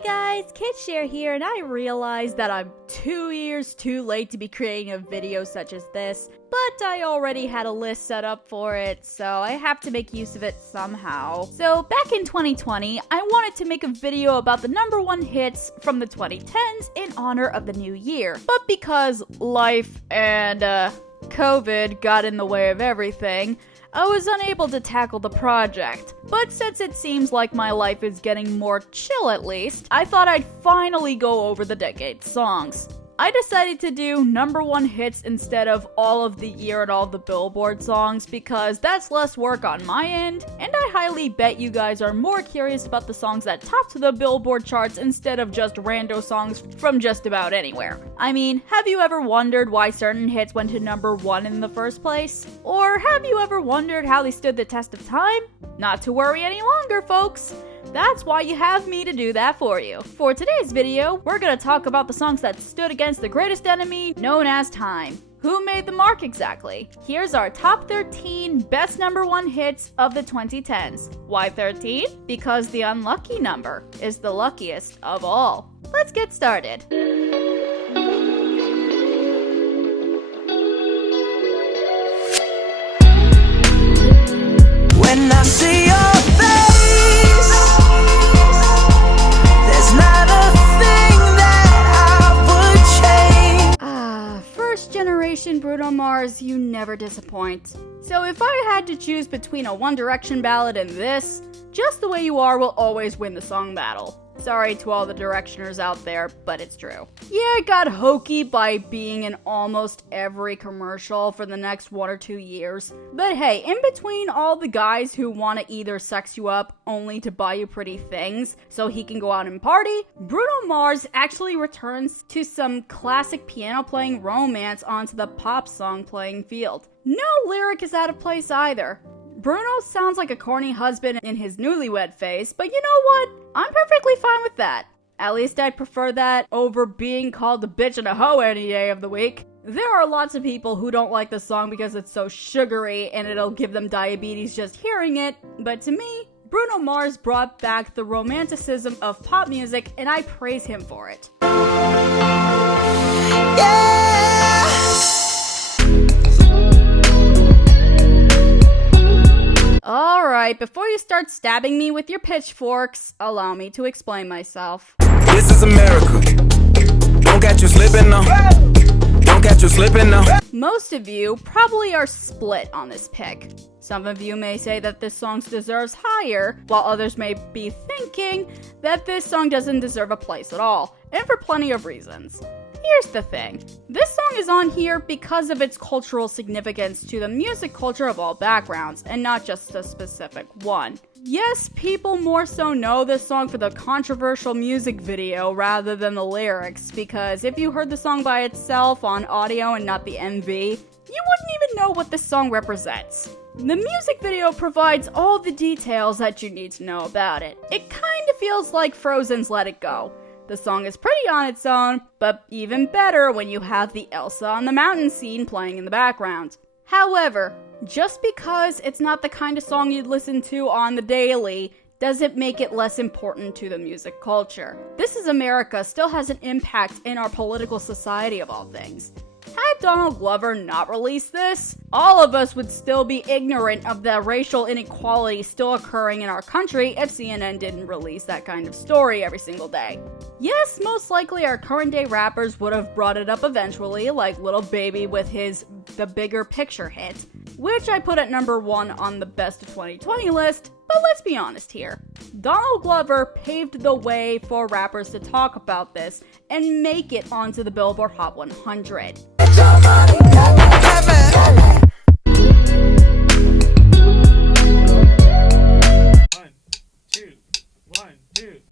Hey guys, Cher here, and I realize that I'm 2 years too late to be creating a video such as this, but I already had a list set up for it, so I have to make use of it somehow. So back in 2020, I wanted to make a video about the #1 hits from the 2010s in honor of the new year, but because life and COVID got in the way of everything, I was unable to tackle the project. But since it seems like my life is getting more chill at least, I thought I'd finally go over the decade songs. I decided to do #1 hits instead of all of the year and all the Billboard songs because that's less work on my end, and I highly bet you guys are more curious about the songs that top the Billboard charts instead of just rando songs from just about anywhere. I mean, have you ever wondered why certain hits went to #1 in the first place? Or have you ever wondered how they stood the test of time? Not to worry any longer, folks. That's why you have me to do that for you. For today's video, we're gonna talk about the songs that stood against the greatest enemy known as time. Who made the mark exactly? Here's our top 13 best #1 hits of the 2010s. Why 13? Because the unlucky number is the luckiest of all. Let's get started. When I see your face, there's not a thing that I would change. First generation Bruno Mars, you never disappoint. So if I had to choose between a One Direction ballad and this, Just the Way You Are will always win the song battle. Sorry to all the Directioners out there, but it's true. Yeah, it got hokey by being in almost every commercial for the next 1 or 2 years. But hey, in between all the guys who want to either sex you up only to buy you pretty things so he can go out and party, Bruno Mars actually returns to some classic piano playing romance onto the pop song playing field. No lyric is out of place either. Bruno sounds like a corny husband in his newlywed phase, but you know what? I'm perfectly fine with that. At least I'd prefer that over being called a bitch and a hoe any day of the week. There are lots of people who don't like the song because it's so sugary and it'll give them diabetes just hearing it, but to me, Bruno Mars brought back the romanticism of pop music and I praise him for it. Yeah. Alright, before you start stabbing me with your pitchforks, allow me to explain myself. This is America. Don't catch you slipping now. Don't catch you slipping now. Most of you probably are split on this pick. Some of you may say that this song deserves higher, while others may be thinking that this song doesn't deserve a place at all, and for plenty of reasons. Here's the thing. This song is on here because of its cultural significance to the music culture of all backgrounds, and not just a specific one. Yes, people more so know this song for the controversial music video rather than the lyrics, because if you heard the song by itself on audio and not the MV, you wouldn't even know what this song represents. The music video provides all the details that you need to know about it. It kinda feels like Frozen's Let It Go. The song is pretty on its own, but even better when you have the Elsa on the Mountain scene playing in the background. However, just because it's not the kind of song you'd listen to on the daily, doesn't make it less important to the music culture. This Is America still has an impact in our political society of all things. Had Donald Glover not released this, all of us would still be ignorant of the racial inequality still occurring in our country if CNN didn't release that kind of story every single day. Yes, most likely our current day rappers would have brought it up eventually, like Lil Baby with his The Bigger Picture hit, which I put at #1 on the best of 2020 list, but let's be honest here. Donald Glover paved the way for rappers to talk about this and make it onto the Billboard Hot 100.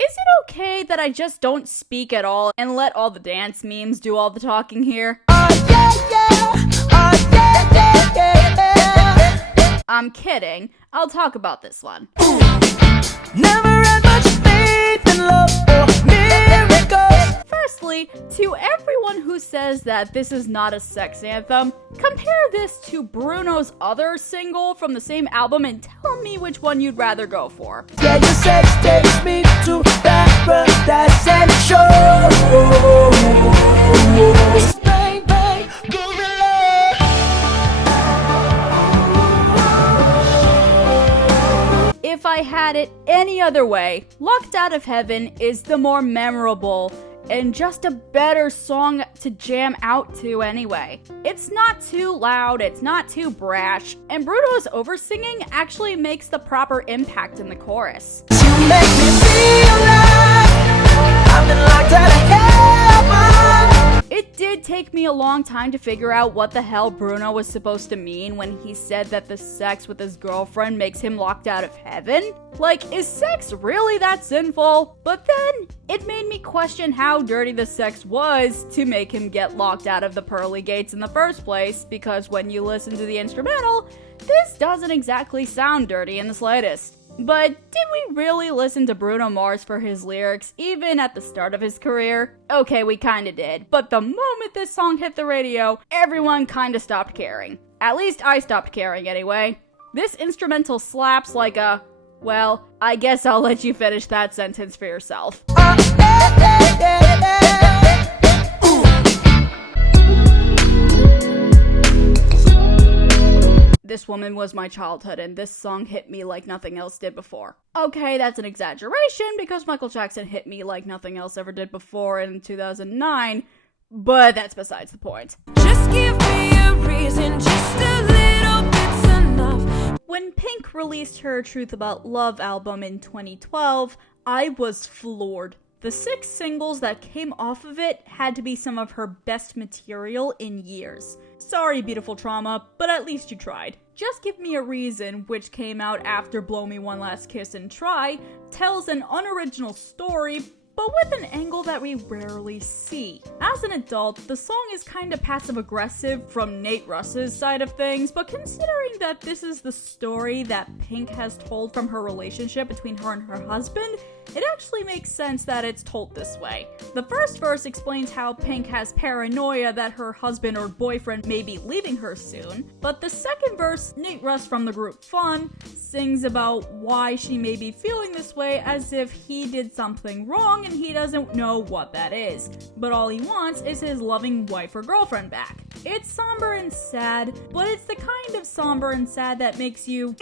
Is it okay that I just don't speak at all and let all the dance memes do all the talking here? I'm kidding. I'll talk about this one. Never had much faith in love or miracles. First lastly, to everyone who says that this is not a sex anthem, compare this to Bruno's other single from the same album and tell me which one you'd rather go for. Yeah, your sex takes me to paradise and shore. Bang, bang, gorilla. If I had it any other way, Locked Out of Heaven is the more memorable and just a better song to jam out to anyway. It's not too loud, it's not too brash, and Bruno's over-singing actually makes the proper impact in the chorus. You make me feel like I've been locked out of heaven. It did take me a long time to figure out what the hell Bruno was supposed to mean when he said that the sex with his girlfriend makes him locked out of heaven. Like, is sex really that sinful? But then, it made me question how dirty the sex was to make him get locked out of the pearly gates in the first place, because when you listen to the instrumental, this doesn't exactly sound dirty in the slightest. But did we really listen to Bruno Mars for his lyrics, even at the start of his career? Okay, we kinda did, but the moment this song hit the radio, everyone kinda stopped caring. At least I stopped caring anyway. This instrumental slaps like a... well, I guess I'll let you finish that sentence for yourself. This woman was my childhood, and this song hit me like nothing else did before. Okay, that's an exaggeration, because Michael Jackson hit me like nothing else ever did before in 2009, but that's besides the point. Just give me a reason, just a little bit's enough. When Pink released her Truth About Love album in 2012, I was floored. The 6 singles that came off of it had to be some of her best material in years. Sorry, Beautiful Trauma, but at least you tried. Just Give Me a Reason, which came out after Blow Me One Last Kiss and Try, tells an unoriginal story, but with an angle that we rarely see. As an adult, the song is kinda passive-aggressive from Nate Russ's side of things, but considering that this is the story that Pink has told from her relationship between her and her husband, it actually makes sense that it's told this way. The first verse explains how Pink has paranoia that her husband or boyfriend may be leaving her soon, but the second verse, Nate Russ from the group Fun, sings about why she may be feeling this way as if he did something wrong and he doesn't know what that is, but all he wants is his loving wife or girlfriend back. It's somber and sad, but it's the kind of somber and sad that makes you...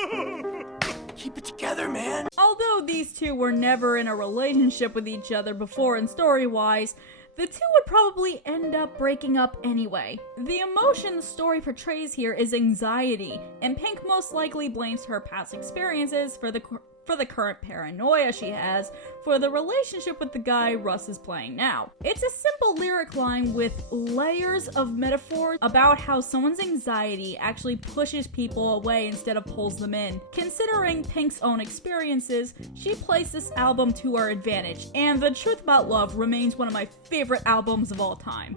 Keep it together, man. Although these two were never in a relationship with each other before and story-wise, the two would probably end up breaking up anyway. The emotion the story portrays here is anxiety, and Pink most likely blames her past experiences for the current paranoia she has for the relationship with the guy Russ is playing now. It's a simple lyric line with layers of metaphors about how someone's anxiety actually pushes people away instead of pulls them in. Considering Pink's own experiences, she plays this album to her advantage, and The Truth About Love remains one of my favorite albums of all time.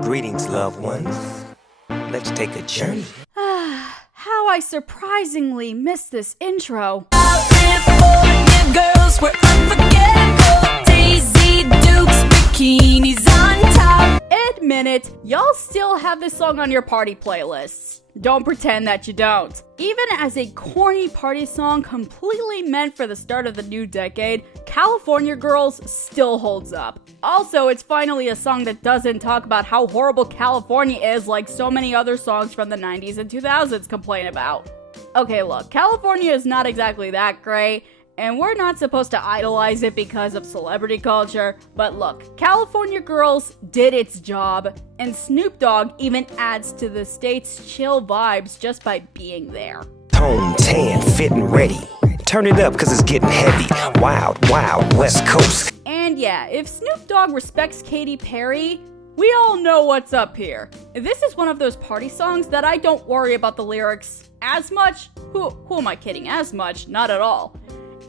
Greetings, loved ones. Let's take a journey. How I surprisingly missed this intro. California girls were unforgettable. Daisy Dukes, bikinis on top. Admit it, y'all still have this song on your party playlists. Don't pretend that you don't. Even as a corny party song completely meant for the start of the new decade, California Girls still holds up. Also, it's finally a song that doesn't talk about how horrible California is like so many other songs from the 90s and 2000s complain about. Okay, look, California is not exactly that great, and we're not supposed to idolize it because of celebrity culture, but look, California Girls did its job, and Snoop Dogg even adds to the state's chill vibes just by being there. Tone tan, fitting ready. Turn it up cause it's getting heavy. Wild, wild, West Coast. And yeah, if Snoop Dogg respects Katy Perry, we all know what's up here. This is one of those party songs that I don't worry about the lyrics as much. Who am I kidding? As much? Not at all.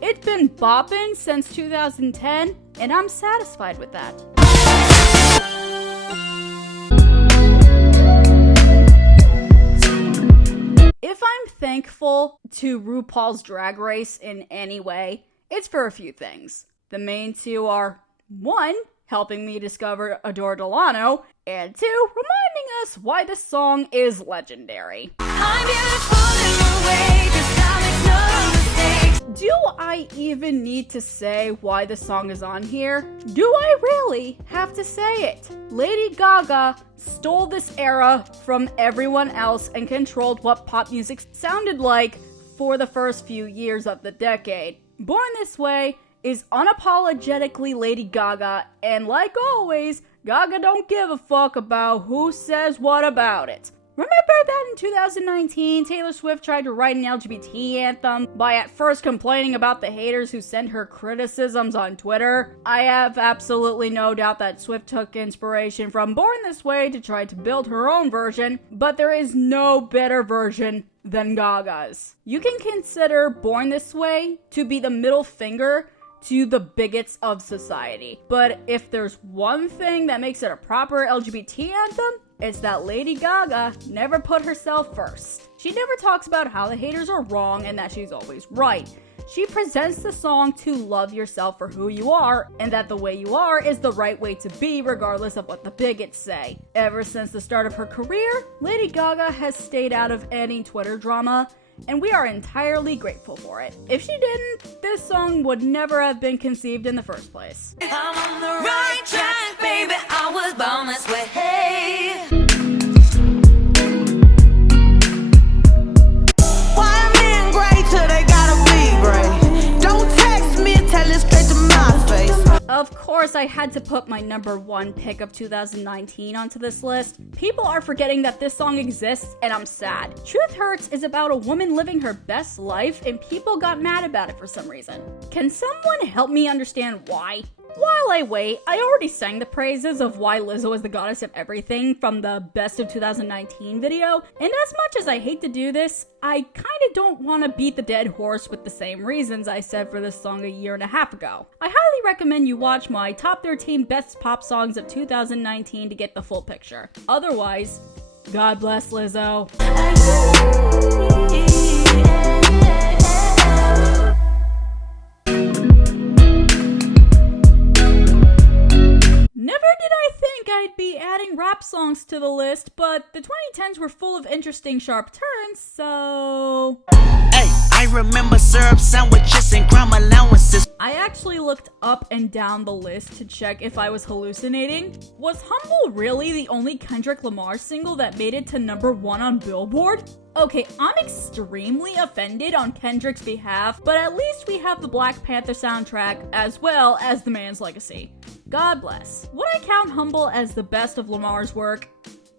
It's been bopping since 2010, and I'm satisfied with that. If I'm thankful to RuPaul's Drag Race in any way, it's for a few things. The main two are, 1, helping me discover Adore Delano, and 2, reminding us why this song is legendary. I'm beautiful in my way, 'cause I make no mistakes. Do I even need to say why the song is on here? Do I really have to say it? Lady Gaga stole this era from everyone else and controlled what pop music sounded like for the first few years of the decade. Born This Way is unapologetically Lady Gaga, and like always, Gaga don't give a fuck about who says what about it. Remember that in 2019, Taylor Swift tried to write an LGBT anthem by at first complaining about the haters who sent her criticisms on Twitter? I have absolutely no doubt that Swift took inspiration from Born This Way to try to build her own version, but there is no better version than Gaga's. You can consider Born This Way to be the middle finger to the bigots of society. But if there's one thing that makes it a proper LGBT anthem, it's that Lady Gaga never put herself first. She never talks about how the haters are wrong and that she's always right. She presents the song to love yourself for who you are, and that the way you are is the right way to be regardless of what the bigots say. Ever since the start of her career, Lady Gaga has stayed out of any Twitter drama, and we are entirely grateful for it. If she didn't, this song would never have been conceived in the first place. I'm on the right track, baby. I was born this way. Why men gray till they gotta be gray? Don't text me, tell it straight to my face. Of course, I had to put my number 1 pick of 2019 onto this list. People are forgetting that this song exists, and I'm sad. Truth Hurts is about a woman living her best life, and people got mad about it for some reason. Can someone help me understand why? While I wait, I already sang the praises of why Lizzo is the goddess of everything from the Best of 2019 video, and as much as I hate to do this, I kinda don't want to beat the dead horse with the same reasons I said for this song a year and a half ago. I highly recommend you watch my top 13 best pop songs of 2019 to get the full picture. Otherwise, God bless Lizzo. Never did I think I'd be adding rap songs to the list, but the 2010s were full of interesting sharp turns, so... Hey, I remember syrup sandwiches and crime allowances. I actually looked up and down the list to check if I was hallucinating. Was Humble really the only Kendrick Lamar single that made it to number 1 on Billboard? Okay, I'm extremely offended on Kendrick's behalf, but at least we have the Black Panther soundtrack as well as The Man's Legacy. God bless. Would I count Humble as the best of Lamar's work?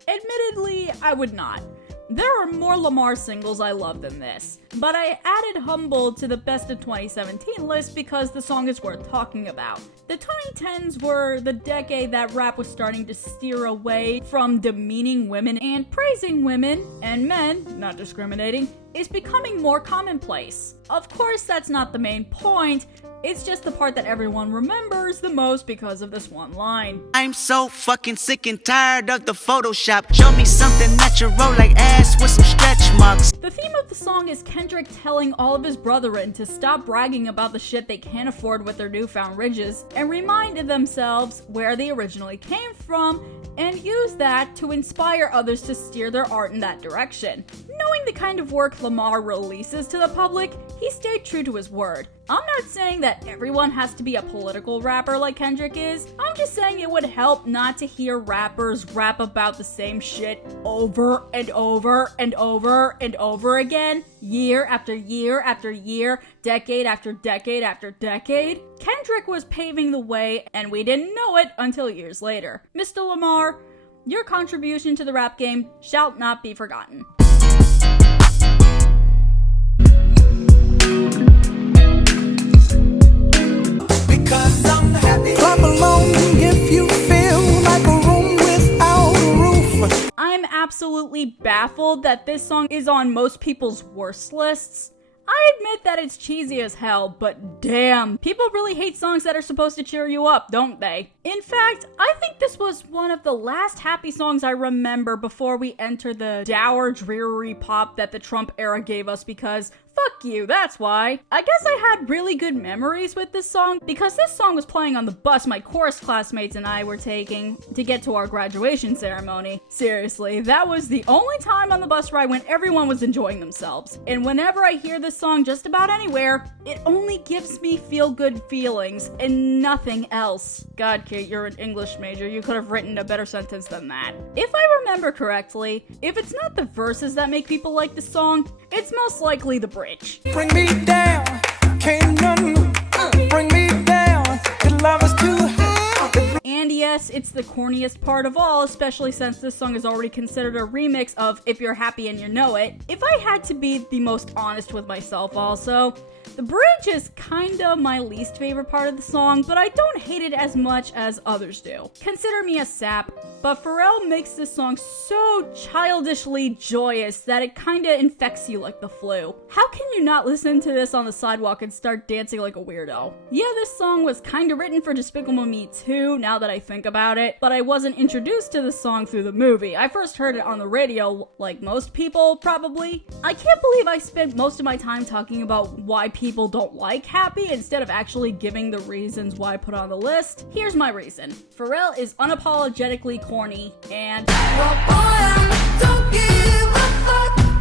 Admittedly, I would not. There are more Lamar singles I love than this, but I added Humble to the best of 2017 list because the song is worth talking about. The 2010s were the decade that rap was starting to steer away from demeaning women and praising women, and men, not discriminating, is becoming more commonplace. Of course, that's not the main point. It's just the part that everyone remembers the most because of this one line. I'm so fucking sick and tired of the Photoshop. Show me something natural like ass with some stretch marks. The theme of the song is Kendrick telling all of his brethren to stop bragging about the shit they can't afford with their newfound riches and remind themselves where they originally came from and use that to inspire others to steer their art in that direction. Knowing the kind of work Lamar releases to the public, he stayed true to his word. I'm not saying that everyone has to be a political rapper like Kendrick is. I'm just saying it would help not to hear rappers rap about the same shit over and over and over and over again, year after year after year, decade after decade after decade. Kendrick was paving the way, and we didn't know it until years later. Mr. Lamar, your contribution to the rap game shall not be forgotten. Clap along if you feel like a room without a roof. I'm absolutely baffled that this song is on most people's worst lists. I admit that it's cheesy as hell, but damn, people really hate songs that are supposed to cheer you up, don't they? In fact, I think this was one of the last happy songs I remember before we enter the dour, dreary pop that the Trump era gave us because fuck you, that's why. I guess I had really good memories with this song because this song was playing on the bus my chorus classmates and I were taking to get to our graduation ceremony. Seriously, that was the only time on the bus ride when everyone was enjoying themselves. And whenever I hear this song just about anywhere, it only gives me feel-good feelings and nothing else. God, Cait, you're an English major. You could have written a better sentence than that. If I remember correctly, if it's not the verses that make people like the song, it's most likely the bridge. Bring me down, can't none bring me down. The love is too high. And yes, it's the corniest part of all, especially since this song is already considered a remix of If You're Happy and You Know It. If I had to be the most honest with myself also, the bridge is kinda my least favorite part of the song, but I don't hate it as much as others do. Consider me a sap, but Pharrell makes this song so childishly joyous that it kinda infects you like the flu. How can you not listen to this on the sidewalk and start dancing like a weirdo? Yeah, this song was kinda written for Despicable Me too, now that I think about it, but I wasn't introduced to the song through the movie. I first heard it on the radio, like most people, probably. I can't believe I spent most of my time talking about why people don't like Happy instead of actually giving the reasons why I put on the list. Here's my reason. Pharrell is unapologetically corny, and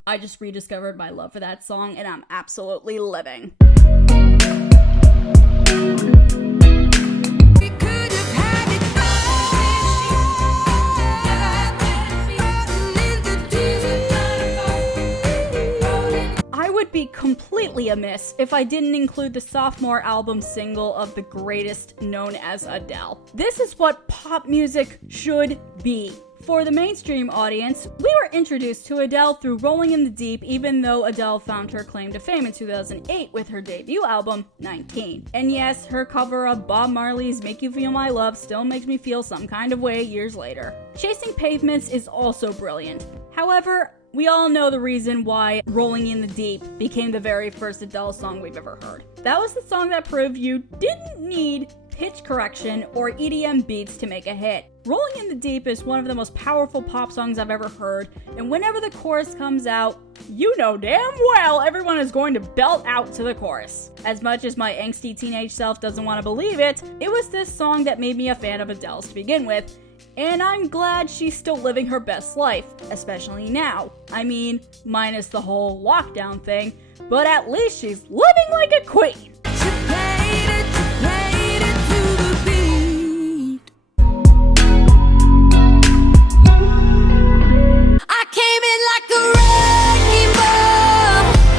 I just rediscovered my love for that song, and I'm absolutely living. Be completely amiss if I didn't include the sophomore album single of the greatest known as Adele. This is what pop music should be. For the mainstream audience, we were introduced to Adele through Rolling in the Deep, even though Adele found her claim to fame in 2008 with her debut album, 19. And yes, her cover of Bob Marley's Make You Feel My Love still makes me feel some kind of way years later. Chasing Pavements is also brilliant. However, we all know the reason why Rolling in the Deep became the very first Adele song we've ever heard. That was the song that proved you didn't need pitch correction or EDM beats to make a hit. Rolling in the Deep is one of the most powerful pop songs I've ever heard, and whenever the chorus comes out, you know damn well everyone is going to belt out to the chorus. As much as my angsty teenage self doesn't want to believe it, it was this song that made me a fan of Adele's to begin with. And I'm glad she's still living her best life, especially now. I mean, minus the whole lockdown thing, but at least she's living like a queen.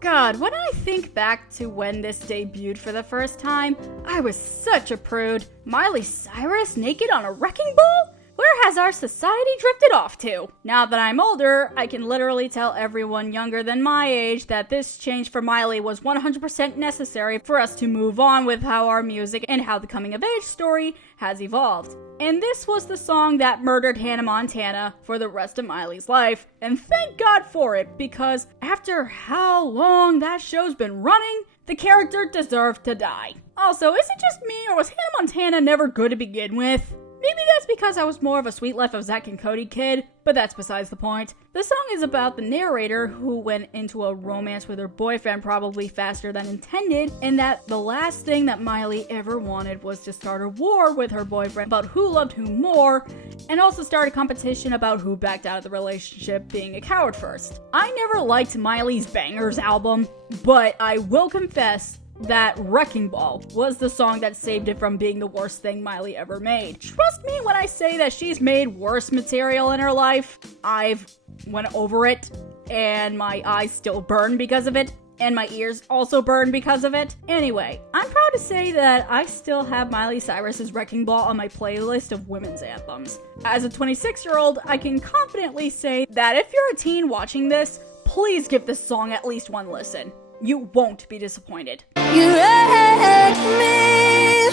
God, when I think back to when this debuted for the first time, I was such a prude. Miley Cyrus naked on a wrecking ball? Where has our society drifted off to? Now that I'm older, I can literally tell everyone younger than my age that this change for Miley was 100% necessary for us to move on with how our music and how the coming of age story has evolved. And this was the song that murdered Hannah Montana for the rest of Miley's life. And thank God for it, because after how long that show's been running, the character deserved to die. Also, is it just me, or was Hannah Montana never good to begin with? Maybe that's because I was more of a Sweet Life of Zack and Cody kid, but that's besides the point. The song is about the narrator who went into a romance with her boyfriend probably faster than intended, and that the last thing that Miley ever wanted was to start a war with her boyfriend about who loved who more, and also start a competition about who backed out of the relationship, being a coward first. I never liked Miley's Bangers album, but I will confess that Wrecking Ball was the song that saved it from being the worst thing Miley ever made. Trust me when I say that she's made worse material in her life. I've went over it, and my eyes still burn because of it, and my ears also burn because of it. Anyway, I'm proud to say that I still have Miley Cyrus's Wrecking Ball on my playlist of women's anthems. As a 26-year-old, I can confidently say that if you're a teen watching this, please give this song at least one listen. You won't be disappointed. You wrecked me.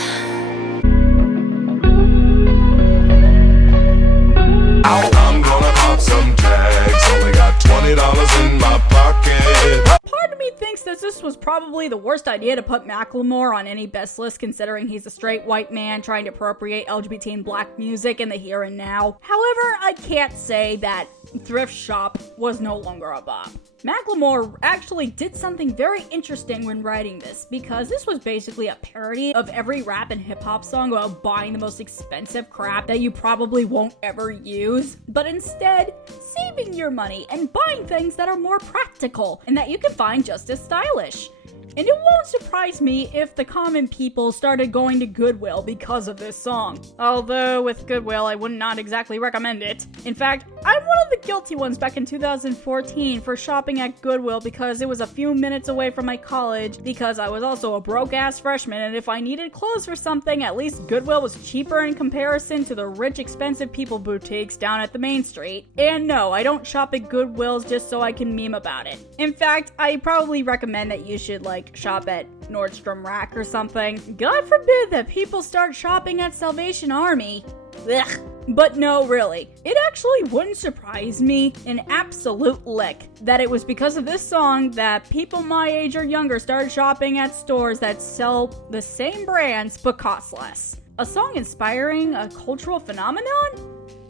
I'm gonna pop some tags. Only got $20 in my pocket. Part of me thinks thinks that this was probably the worst idea to put Macklemore on any best list, considering he's a straight white man trying to appropriate LGBT and black music in the here and now. However, I can't say that Thrift Shop was no longer a bop. Macklemore actually did something very interesting when writing this, because this was basically a parody of every rap and hip-hop song about buying the most expensive crap that you probably won't ever use, but instead saving your money and buying things that are more practical and that you can find just as stylish. And it won't surprise me if the common people started going to Goodwill because of this song. Although, with Goodwill, I would not exactly recommend it. In fact, I'm one of the guilty ones back in 2014 for shopping at Goodwill because it was a few minutes away from my college, because I was also a broke-ass freshman, and if I needed clothes for something, at least Goodwill was cheaper in comparison to the rich, expensive people boutiques down at the main street. And no, I don't shop at Goodwills just so I can meme about it. In fact, I probably recommend that you should, shop at Nordstrom Rack or something. God forbid that people start shopping at Salvation Army. Ugh. But no, really, it actually wouldn't surprise me an absolute lick that it was because of this song that people my age or younger started shopping at stores that sell the same brands but cost less. A song inspiring a cultural phenomenon?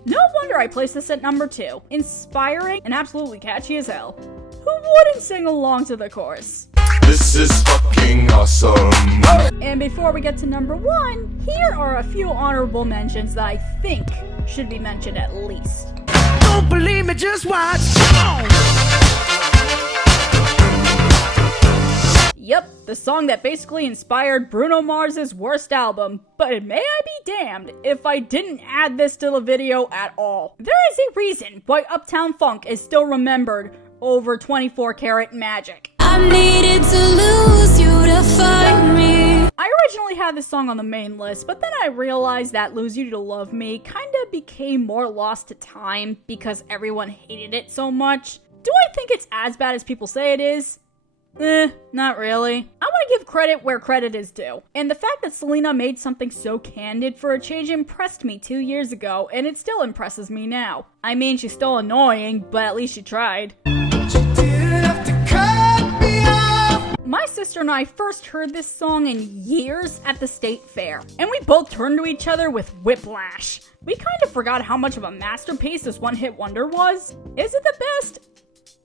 No wonder I placed this at number 2. Inspiring and absolutely catchy as hell. Who wouldn't sing along to the chorus? This is fucking awesome. And before we get to number 1, here are a few honorable mentions that I think should be mentioned at least. Don't believe me, just watch. Yep, the song that basically inspired Bruno Mars's worst album, but may I be damned if I didn't add this to the video at all. There is a reason why Uptown Funk is still remembered over 24 Karat Magic. I needed to lose you to find me. I originally had this song on the main list, but then I realized that Lose You to Love Me kinda became more lost to time because everyone hated it so much. Do I think it's as bad as people say it is? Not really. I want to give credit where credit is due. And the fact that Selena made something so candid for a change impressed me 2 years ago, and it still impresses me now. I mean, she's still annoying, but at least she tried. My sister and I first heard this song in years at the state fair, and we both turned to each other with whiplash. We kind of forgot how much of a masterpiece this one-hit wonder was. Is it the best?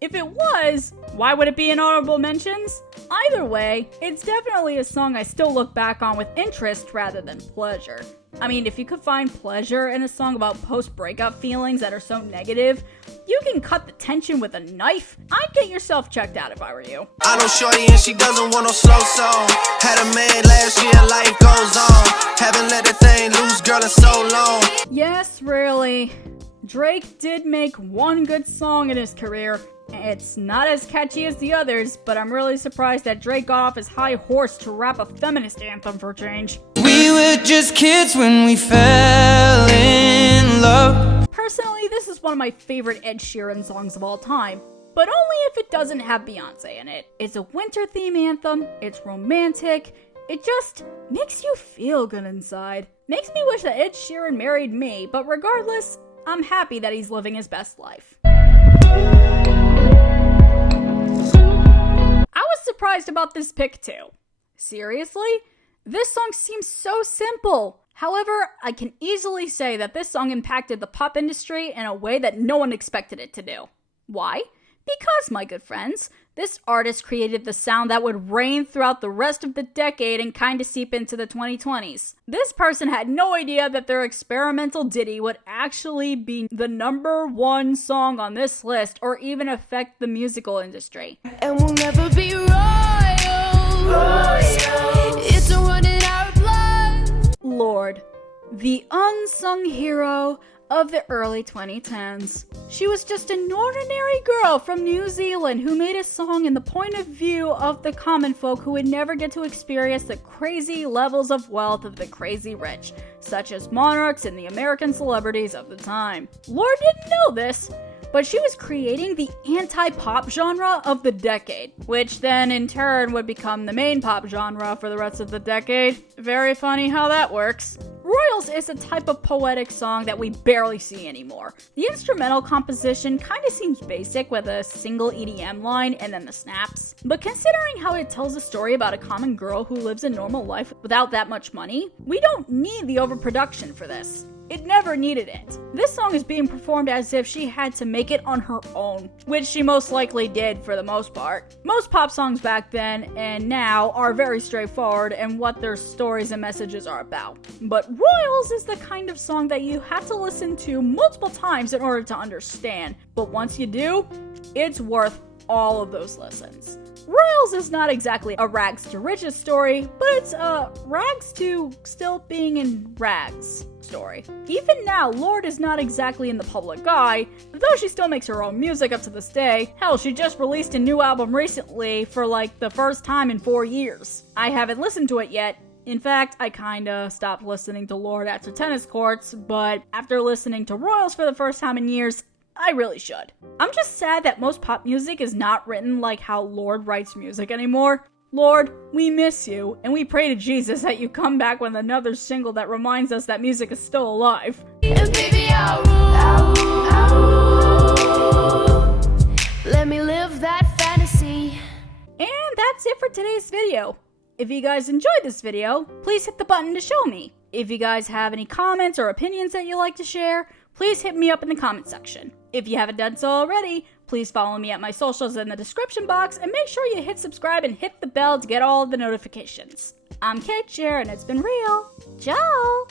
If it was, why would it be in honorable mentions? Either way, it's definitely a song I still look back on with interest rather than pleasure. I mean, if you could find pleasure in a song about post-breakup feelings that are so negative, you can cut the tension with a knife. I'd get yourself checked out if I were you. I know shorty and she doesn't want no slow song. Had a man last year, life goes on. Haven't let the thing loose, girl, in so long. Yes, really. Drake did make one good song in his career. It's not as catchy as the others, but I'm really surprised that Drake got off his high horse to rap a feminist anthem for change. We were just kids when we fell in love. Personally, this is one of my favorite Ed Sheeran songs of all time, but only if it doesn't have Beyonce in it. It's a winter theme anthem, it's romantic, it just makes you feel good inside. Makes me wish that Ed Sheeran married me, but regardless, I'm happy that he's living his best life. I was surprised about this pick too. Seriously? This song seems so simple. However, I can easily say that this song impacted the pop industry in a way that no one expected it to do. Why? Because, my good friends, this artist created the sound that would reign throughout the rest of the decade and kinda seep into the 2020s. This person had no idea that their experimental ditty would actually be the #1 song on this list or even affect the musical industry. And we'll never be royals. It's a run in our blood. Lorde, the unsung hero of the early 2010s. She was just an ordinary girl from New Zealand who made a song in the point of view of the common folk who would never get to experience the crazy levels of wealth of the crazy rich, such as monarchs and the American celebrities of the time. Lorde didn't know this, but she was creating the anti-pop genre of the decade, which then in turn would become the main pop genre for the rest of the decade. Very funny how that works. Royals is a type of poetic song that we barely see anymore. The instrumental composition kinda seems basic with a single EDM line and then the snaps. But considering how it tells a story about a common girl who lives a normal life without that much money, we don't need the overproduction for this. It never needed it. This song is being performed as if she had to make it on her own, which she most likely did for the most part. Most pop songs back then and now are very straightforward in what their stories and messages are about. But Royals is the kind of song that you have to listen to multiple times in order to understand. But once you do, it's worth all of those listens. Royals is not exactly a rags to riches story, but it's a rags to still being in rags story. Even now, Lorde is not exactly in the public eye, though she still makes her own music up to this day. Hell, she just released a new album recently for like the first time in 4 years. I haven't listened to it yet. In fact, I kinda stopped listening to Lorde after Tennis Courts, but after listening to Royals for the first time in years, I really should. I'm just sad that most pop music is not written like how Lorde writes music anymore. Lorde, we miss you, and we pray to Jesus that you come back with another single that reminds us that music is still alive. And baby, I'll let me live that fantasy. And that's it for today's video. If you guys enjoyed this video, please hit the button to show me. If you guys have any comments or opinions that you'd like to share, please hit me up in the comment section. If you haven't done so already, please follow me at my socials in the description box and make sure you hit subscribe and hit the bell to get all of the notifications. I'm Cait, Cher, and it's been real. Ciao!